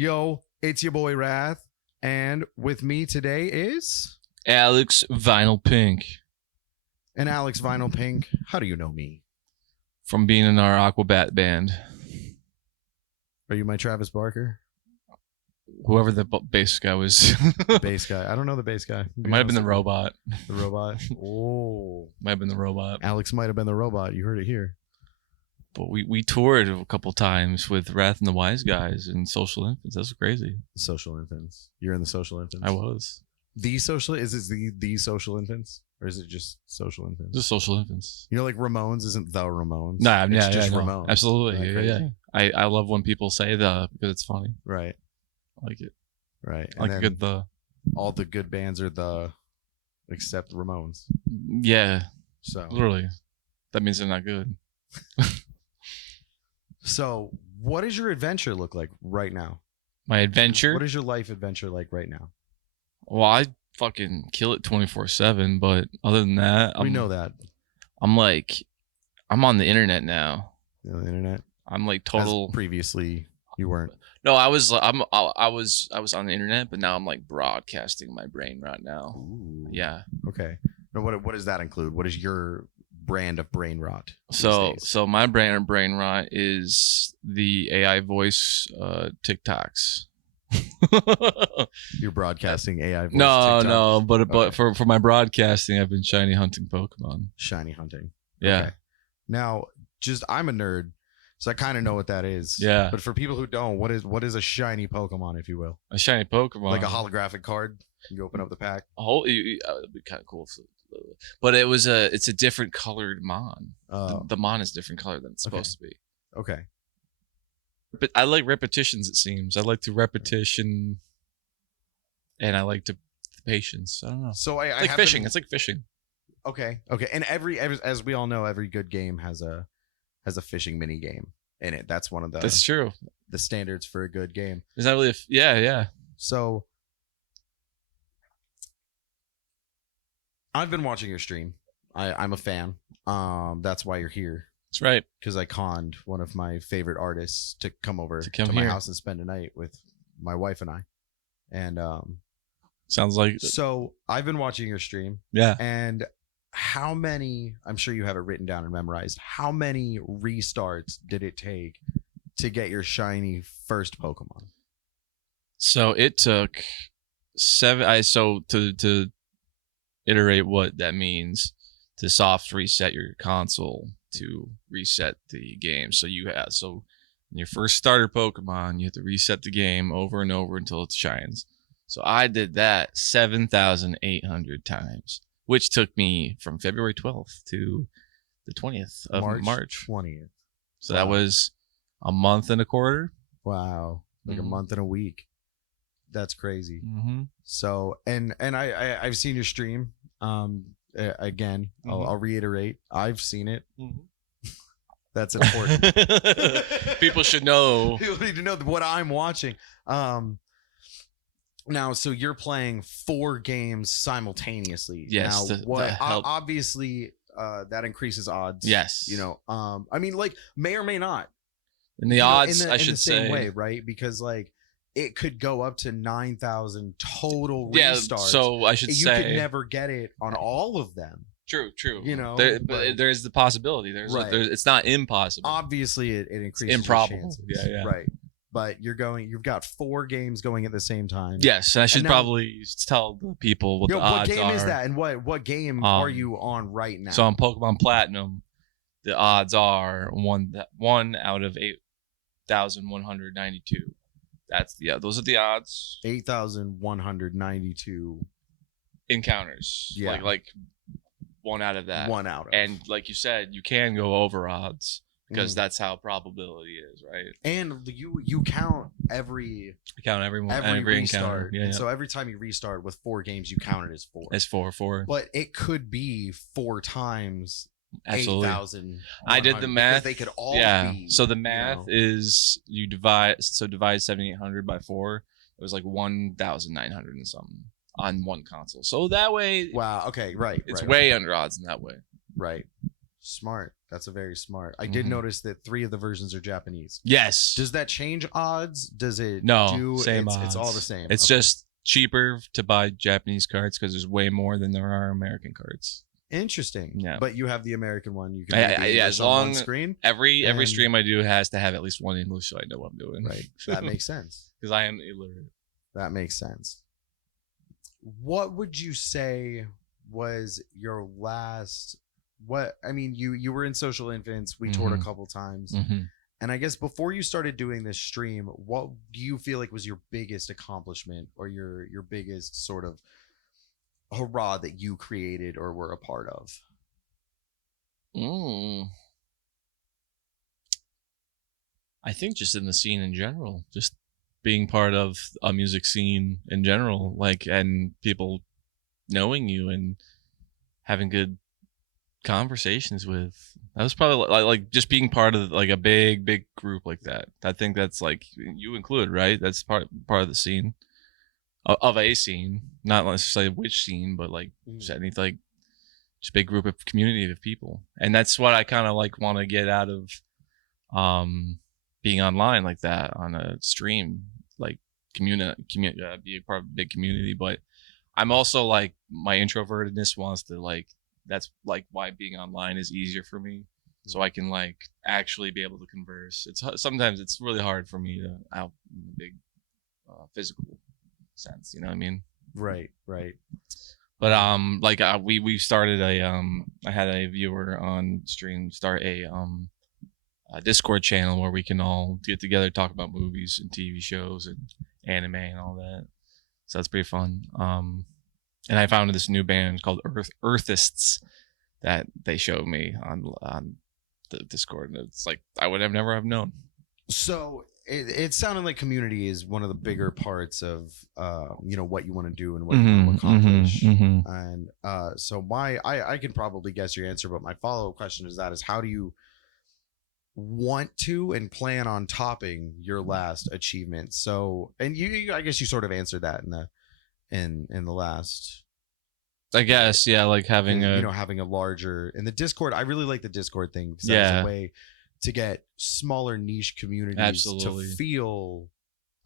Yo, it's your boy Wrath, and with me today is Alex VinylPink and Alex VinylPink. How do you know me? from being in our Aquabat band. Are you my Travis Barker? Whoever the bass guy was. Bass guy. I don't know the bass guy. It might have been the robot. The robot. Oh. Might have been the robot. Alex might have been the robot. You heard it here. But we toured a couple times with Wrath and the Wise Guys and Social Infants. That's crazy. The Social Infants. You're in the Social Infants. I was. The Social is it the Social Infants? Or is it just Social Infants? Just Social Infants. You know, like Ramones isn't the Ramones. Nah, it's yeah, just no. Ramones. Absolutely. Right, Yeah. I love when people say the because it's funny. Right. I like it. Right. I like a good the. All the good bands are the except Ramones. Yeah. So literally, that means they're not good. So, what does your adventure look like right now? My adventure. What is your life adventure like right now? Well, I fucking kill it 24/7, but other than that, We know that. I'm on the internet now. You know, the internet. I'm like total. As previously, you weren't. No, I was on the internet, but now I'm like broadcasting my brain right now. Ooh. Yeah. Okay. Now, what does that include? What is your brand of brain rot? So my brand of brain rot is the AI voice TikToks. You're broadcasting AI voice No, TikTok? but for my broadcasting, I've been shiny hunting Pokemon. Shiny hunting. Yeah. Okay. Now, I'm a nerd, so I kind of know what that is. Yeah. But for people who don't, what is a shiny Pokemon, if you will? A shiny Pokemon. Like a holographic card. You open up the pack. It'd be kind of cool. But it's a different colored mon. The mon is different color than it's supposed to be. Okay. But I like repetitions. It seems I like to repetition, and I like to patience. I don't know. So I like fishing. It's like fishing. Okay. And every as we all know, every good game has a fishing mini game in it. That's one of the That's true. The standards for a good game. Is that really? Yeah. So I've been watching your stream. I'm a fan. That's why you're here. That's right. Because I conned one of my favorite artists to come over to my house and spend a night with my wife and I. And sounds like so I've been watching your stream. Yeah. And how many, I'm sure you have it written down and memorized, how many restarts did it take to get your shiny first Pokemon? So it took 7. So to iterate what that means, to soft reset your console to reset the game. So in your first starter Pokemon, you have to reset the game over and over until it shines. So I did that 7,800 times, which took me from February 12th to the 20th of March. 20th. So that was a month and a quarter. Wow. Like a month and a week. That's crazy. Mm-hmm. So, and I've seen your stream. Again, I'll reiterate. I've seen it. Mm-hmm. That's important. People should know. People need to know what I'm watching. Now, so you're playing 4 games simultaneously. Yes. Now, obviously, that increases odds. Yes. You know, I mean, like, may or may not. And the odds, in I should the same say, way, right? Because like it could go up to 9,000 total restarts. Yeah. So I should say you could never get it on all of them. True. You know, but there's the possibility. It's not impossible. Obviously, it increases improbable. Your chances. Yeah. Right. But you've got 4 games going at the same time. Yes, and I should probably tell the people what the odds are. What game is that, and what game are you on right now? So on Pokemon Platinum, the odds are one out of 8,192. Those are the odds. 8,192 encounters. Yeah. Like one out of that. One out of. And like you said, you can go over odds because that's how probability is, right? And you count every every restart. encounter. Yeah. So every time you restart with 4 games, you count it as 4. It's 4. But it could be 4 times. Absolutely. 8,000. I did the math. They could all be. So the math is you divide 7,800 by 4. It was like 1,900 and something on one console. So that way. Wow. Okay. Right. It's way under odds in that way. Right. Smart. That's a very smart. I did notice that 3 of the versions are Japanese. Yes. Does that change odds? Does it No, same odds. It's all the same. It's Okay. just cheaper to buy Japanese cards because there's way more than there are American cards. Interesting. Yeah. But you have the American one. You can read the yeah, English as on long one screen. every stream I do has to have at least one English, so I know what I'm doing. Right. That makes sense. Because I am illiterate. That makes sense. What would you say was your last? What I mean, you were in Social Infants. We toured a couple times, and I guess before you started doing this stream, what do you feel like was your biggest accomplishment or your biggest sort of hurrah that you created or were a part of? I think just in the scene in general, just being part of a music scene in general, like, and people knowing you and having good conversations with. That was probably like just being part of like a big group like that. I think that's like you include, right? That's part of the scene of a scene, not necessarily which scene, but like just any like just big group of community of people. And that's what I kind of like want to get out of being online like that on a stream, like be a part of a big community. But I'm also like my introvertedness wants to like, that's like why being online is easier for me, so I can like actually be able to converse. It's sometimes it's really hard for me to out in the big physical sense, you know what I mean? Right. But like we started a I had a viewer on stream start a Discord channel where we can all get together, talk about movies and TV shows and anime and all that. So that's pretty fun. And I found this new band called Earthists that they showed me on the Discord, and it's like I would have never have known. So it sounded like community is one of the bigger parts of what you want to do and what you want to accomplish. And so I can probably guess your answer, but my follow-up question is how do you want to and plan on topping your last achievement? So, and you I guess you sort of answered that in the last, I guess, yeah, like having having a larger in the Discord. I really like the Discord thing because that's a way to get smaller niche communities to feel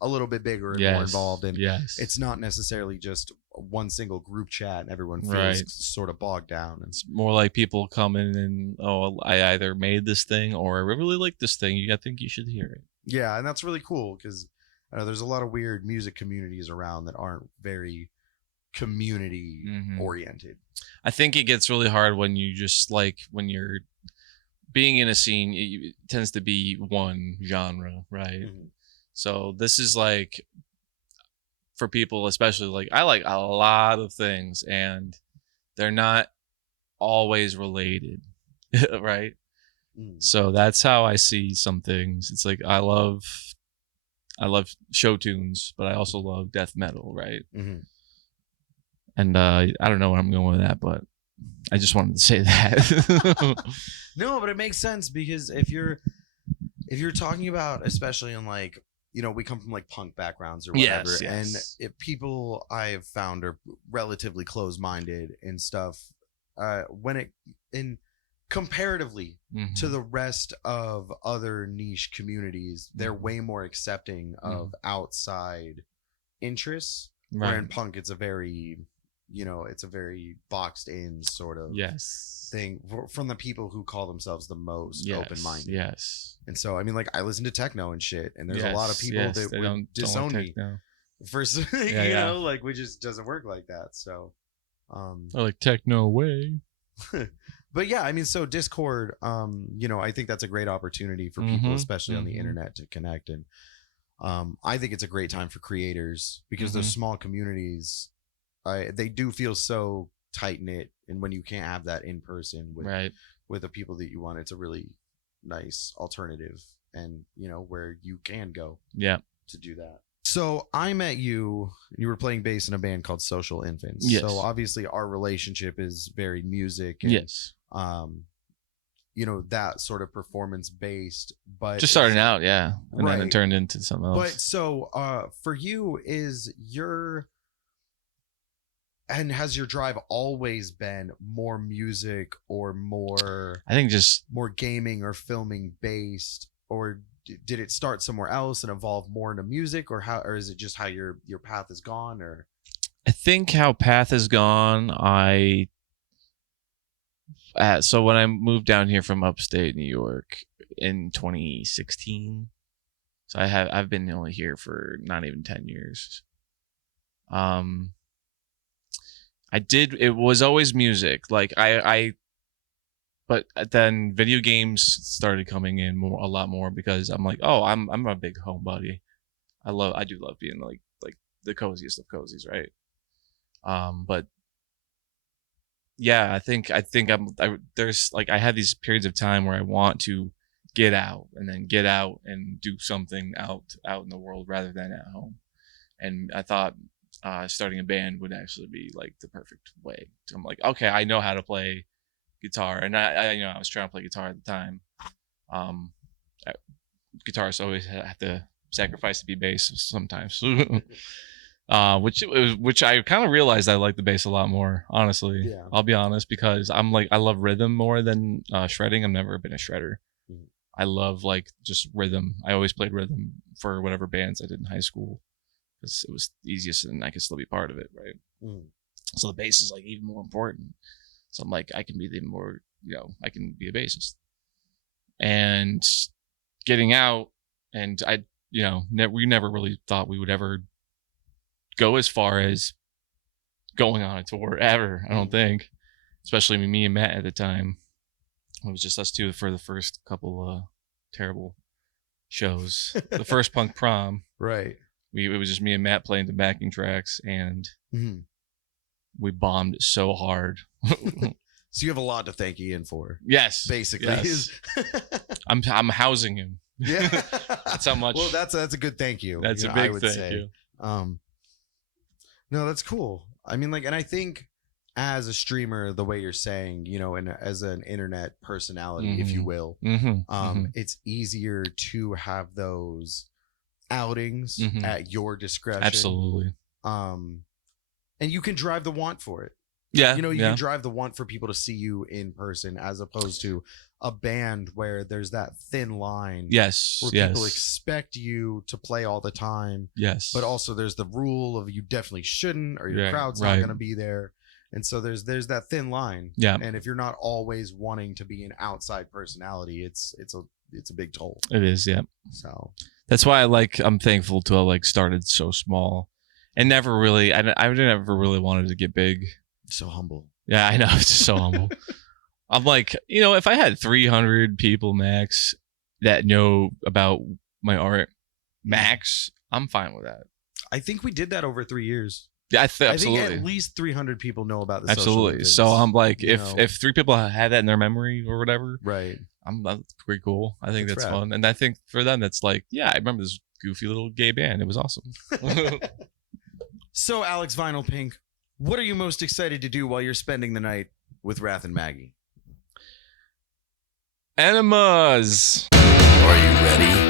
a little bit bigger and more involved, and it's not necessarily just one single group chat and everyone feels sort of bogged down. It's more like people come in and I either made this thing or I really like this thing, I think you should hear it. Yeah, and that's really cool because there's a lot of weird music communities around that aren't very community oriented. I think it gets really hard when you just like when you're being in a scene, it tends to be one genre, right? So this is like for people, especially like I like a lot of things and they're not always related, right? So that's how I see some things. It's like I love show tunes, but I also love death metal, right? And I don't know where I'm going with that, but I just wanted to say that. No, but it makes sense because if you're talking about, especially in like, we come from like punk backgrounds or whatever, and if people I've found are relatively closed-minded and stuff, comparatively to the rest of other niche communities, they're way more accepting of outside interests. Right. Where in punk, it's a very boxed in sort of thing from the people who call themselves the most open-minded. Yes. And so, I mean, like I listen to techno and shit, and there's a lot of people that would disown me for, like, which just doesn't work like that. So, I like techno way. But yeah, I mean, so Discord, I think that's a great opportunity for people, especially on the internet, to connect. And I think it's a great time for creators because those small communities, they do feel so tight knit, and when you can't have that in person with the people that you want, it's a really nice alternative, and where you can go to do that. So I met you were playing bass in a band called Social Infants. Yes. So obviously our relationship is very music and that sort of performance based, but just starting out, and then it turned into something else. But so for you, is and has your drive always been more music or more, I think just more gaming or filming based, or did it start somewhere else and evolve more into music, or how, or is it just how your path has gone? Or I think how path has gone. So when I moved down here from upstate New York in 2016, so I've been only here for not even 10 years. It was always music. Like but then video games started coming in a lot more, because I'm like, oh, I'm a big homebody. I do love being like the coziest of cozies, right? But yeah, I think there's like, I had these periods of time where I want to get out and do something out in the world rather than at home. And I thought starting a band would actually be like the perfect way. So I'm like, okay, I know how to play guitar, and I was trying to play guitar at the time. Guitarists always have to sacrifice to be bass sometimes. Which I kind of realized I like the bass a lot more, honestly. Yeah. I'll be honest, because I'm like, I love rhythm more than shredding. I've never been a shredder. Mhm. I love like just rhythm. I always played rhythm for whatever bands I did in high school, because it was the easiest and I could still be part of it, right? Mhm. So the bass is like even more important. So I'm like, I can be I can be a bassist. And getting out, and we never really thought we would ever go as far as going on a tour ever. I don't think, especially me and Matt at the time. It was just us two for the first couple terrible shows. The first punk prom, Right. it was just me and Matt playing the backing tracks, and we bombed so hard. So you have a lot to thank Ian for. Yes, basically. Yes. I'm housing him. Yeah. That's how much. Well, that's a good thank you. That's a big I would thank say. you. No, that's cool. I mean, like, and I think as a streamer, the way you're saying, and as an internet personality, if you will, it's easier to have those outings at your discretion. Absolutely. And you can drive the want for it. Yeah. You can drive the want for people to see you in person, as opposed to a band where there's that thin line. Yes. Where people expect you to play all the time. Yes. But also there's the rule of you definitely shouldn't, or your crowd's not going to be there. And so there's that thin line. Yeah. And if you're not always wanting to be an outside personality, it's a big toll. It is. Yeah. So that's why I'm thankful to have started so small, and never really, I never really wanted to get big. So humble. Yeah, I know. It's just so humble. I'm like, if I had 300 people max that know about my art max, I'm fine with that. I think we did that over 3 years. Yeah, I absolutely. think at least 300 people know about this. Absolutely. So I'm like, if 3 people had that in their memory or whatever, right? That's pretty cool. I think that's fun, and I think for them, that's like, yeah, I remember this goofy little gay band. It was awesome. So, Alex VinylPink, what are you most excited to do while you're spending the night with Wrath and Maggie? Enemas. Are you ready?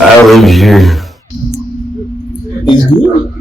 I live here. He's good.